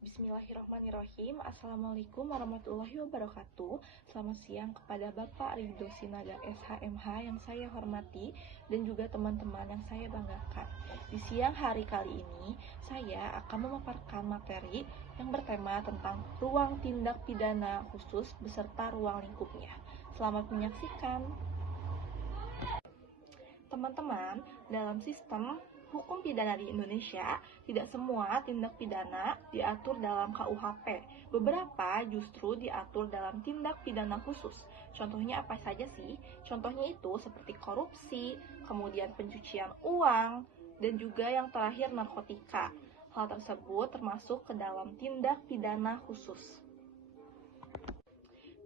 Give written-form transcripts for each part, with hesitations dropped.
Bismillahirrahmanirrahim. Assalamualaikum warahmatullahi wabarakatuh. Selamat siang kepada Bapak Ridho Sinaga SHMH yang saya hormati dan juga teman-teman yang saya banggakan. Di siang hari kali ini, saya akan memaparkan materi yang bertema tentang ruang tindak pidana khusus beserta ruang lingkupnya. Selamat menyaksikan. Teman-teman, dalam sistem hukum pidana di Indonesia, tidak semua tindak pidana diatur dalam KUHP. Beberapa justru diatur dalam tindak pidana khusus. Contohnya apa saja sih? Contohnya itu seperti korupsi, kemudian pencucian uang, dan juga yang terakhir narkotika. Hal tersebut termasuk ke dalam tindak pidana khusus.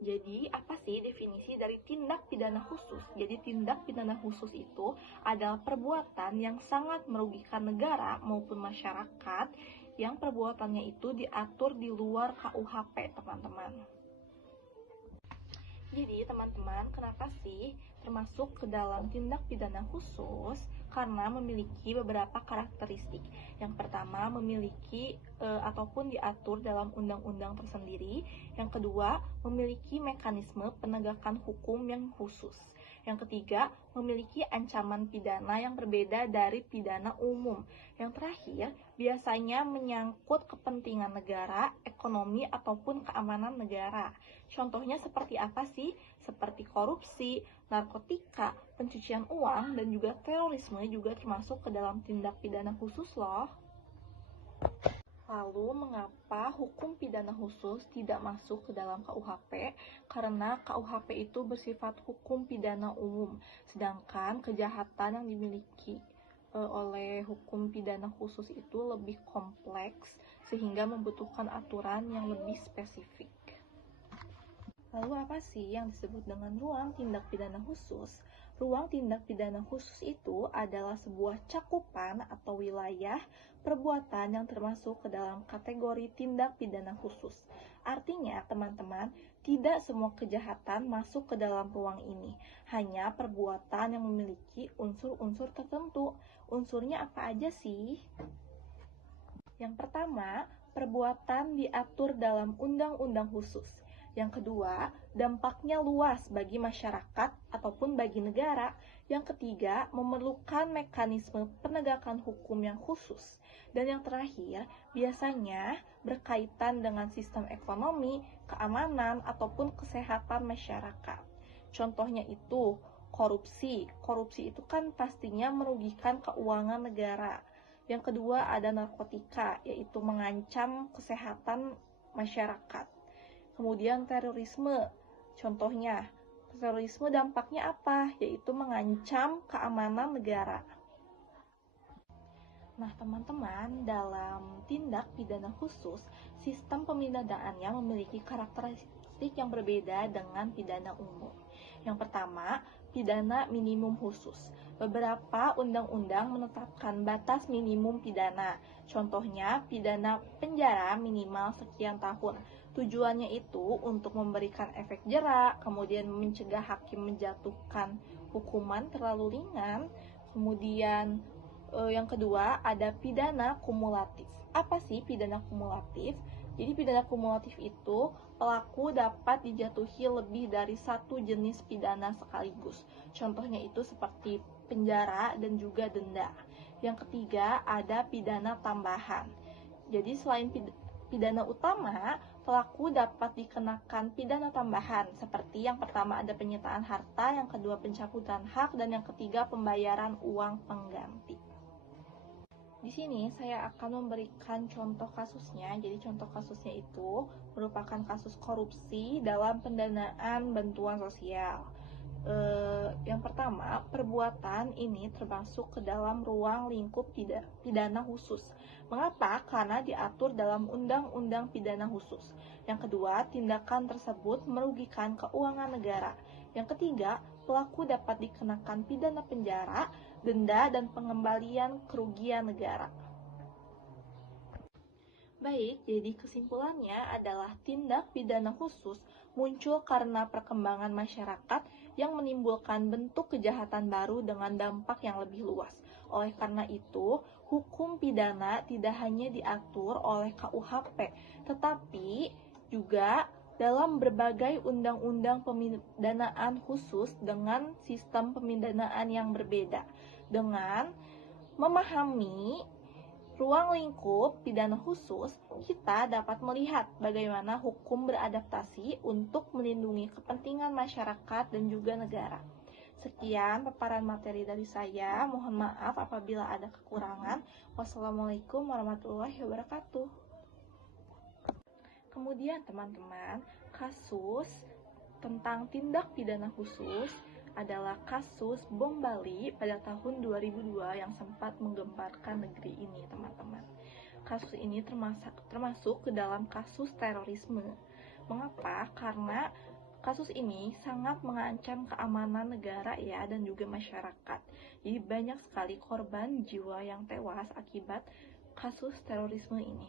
Jadi, apa sih definisi dari tindak pidana khusus? Jadi, tindak pidana khusus itu adalah perbuatan yang sangat merugikan negara maupun masyarakat yang perbuatannya itu diatur di luar KUHP, teman-teman. Jadi, teman-teman, kenapa sih termasuk ke dalam tindak pidana khusus? Karena memiliki beberapa karakteristik. Yang pertama, memiliki ataupun diatur dalam undang-undang tersendiri. Yang kedua, memiliki mekanisme penegakan hukum yang khusus. Yang ketiga, memiliki ancaman pidana yang berbeda dari pidana umum. Yang terakhir, biasanya menyangkut kepentingan negara, ekonomi, ataupun keamanan negara. Contohnya seperti apa sih? Seperti korupsi, narkotika, pencucian uang, dan juga terorisme juga termasuk ke dalam tindak pidana khusus loh. Lalu, mengapa hukum pidana khusus tidak masuk ke dalam KUHP? Karena KUHP itu bersifat hukum pidana umum, sedangkan kejahatan yang dimiliki oleh hukum pidana khusus itu lebih kompleks, sehingga membutuhkan aturan yang lebih spesifik. Lalu apa sih yang disebut dengan ruang tindak pidana khusus? Ruang tindak pidana khusus itu adalah sebuah cakupan atau wilayah perbuatan yang termasuk ke dalam kategori tindak pidana khusus. Artinya, teman-teman, tidak semua kejahatan masuk ke dalam ruang ini. Hanya perbuatan yang memiliki unsur-unsur tertentu. Unsurnya apa aja sih? Yang pertama, perbuatan diatur dalam undang-undang khusus. Yang kedua, dampaknya luas bagi masyarakat ataupun bagi negara. Yang ketiga, memerlukan mekanisme penegakan hukum yang khusus. Dan yang terakhir, biasanya berkaitan dengan sistem ekonomi, keamanan, ataupun kesehatan masyarakat. Contohnya itu, korupsi. Korupsi itu kan pastinya merugikan keuangan negara. Yang kedua, ada narkotika, yaitu mengancam kesehatan masyarakat. Kemudian terorisme, contohnya terorisme dampaknya apa? Yaitu mengancam keamanan negara. Nah, teman-teman, dalam tindak pidana khusus, sistem pemidanaannya memiliki karakteristik yang berbeda dengan pidana umum. Yang pertama, pidana minimum khusus. Beberapa undang-undang menetapkan batas minimum pidana. Contohnya, pidana penjara minimal sekian tahun. Tujuannya itu untuk memberikan efek jera, kemudian mencegah hakim menjatuhkan hukuman terlalu ringan. Kemudian yang kedua ada pidana kumulatif. Apa sih pidana kumulatif? Jadi pidana kumulatif itu pelaku dapat dijatuhi lebih dari satu jenis pidana sekaligus. Contohnya itu seperti penjara dan juga denda. Yang ketiga ada pidana tambahan. Jadi selain pidana utama, pelaku dapat dikenakan pidana tambahan, seperti yang pertama ada penyitaan harta, yang kedua pencabutan hak, dan yang ketiga pembayaran uang pengganti. Di sini saya akan memberikan contoh kasusnya. Jadi contoh kasusnya itu merupakan kasus korupsi dalam pendanaan bantuan sosial. Yang pertama, perbuatan ini termasuk ke dalam ruang lingkup pidana khusus. Mengapa? Karena diatur dalam undang-undang pidana khusus. Yang kedua, tindakan tersebut merugikan keuangan negara. Yang ketiga, pelaku dapat dikenakan pidana penjara, denda, dan pengembalian kerugian negara. Baik, jadi kesimpulannya adalah tindak pidana khusus muncul karena perkembangan masyarakat yang menimbulkan bentuk kejahatan baru dengan dampak yang lebih luas. Oleh karena itu, hukum pidana tidak hanya diatur oleh KUHP, tetapi juga dalam berbagai undang-undang pemidanaan khusus dengan sistem pemidanaan yang berbeda. Dengan memahami ruang lingkup pidana khusus, kita dapat melihat bagaimana hukum beradaptasi untuk melindungi kepentingan masyarakat dan juga negara. Sekian paparan materi dari saya. Mohon maaf apabila ada kekurangan. Wassalamualaikum warahmatullahi wabarakatuh. Kemudian teman-teman, kasus tentang tindak pidana khusus adalah kasus bom Bali pada tahun 2002 yang sempat menggemparkan negeri ini, teman-teman. Kasus ini termasuk ke dalam kasus terorisme. Mengapa? Karena kasus ini sangat mengancam keamanan negara ya dan juga masyarakat. Jadi banyak sekali korban jiwa yang tewas akibat kasus terorisme ini.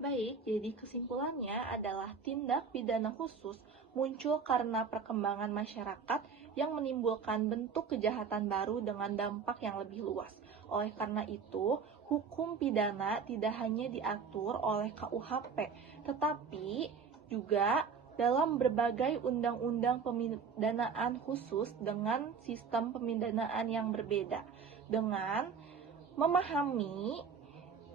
Baik, jadi kesimpulannya adalah tindak pidana khusus muncul karena perkembangan masyarakat yang menimbulkan bentuk kejahatan baru dengan dampak yang lebih luas. Oleh karena itu, hukum pidana tidak hanya diatur oleh KUHP, tetapi juga dalam berbagai undang-undang pemidanaan khusus dengan sistem pemidanaan yang berbeda. Dengan memahami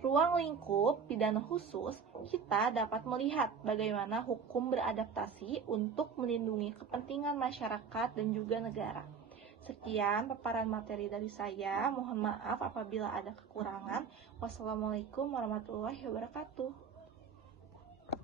ruang lingkup pidana khusus, kita dapat melihat bagaimana hukum beradaptasi untuk melindungi kepentingan masyarakat dan juga negara. Sekian paparan materi dari saya. Mohon maaf apabila ada kekurangan. Wassalamualaikum warahmatullahi wabarakatuh.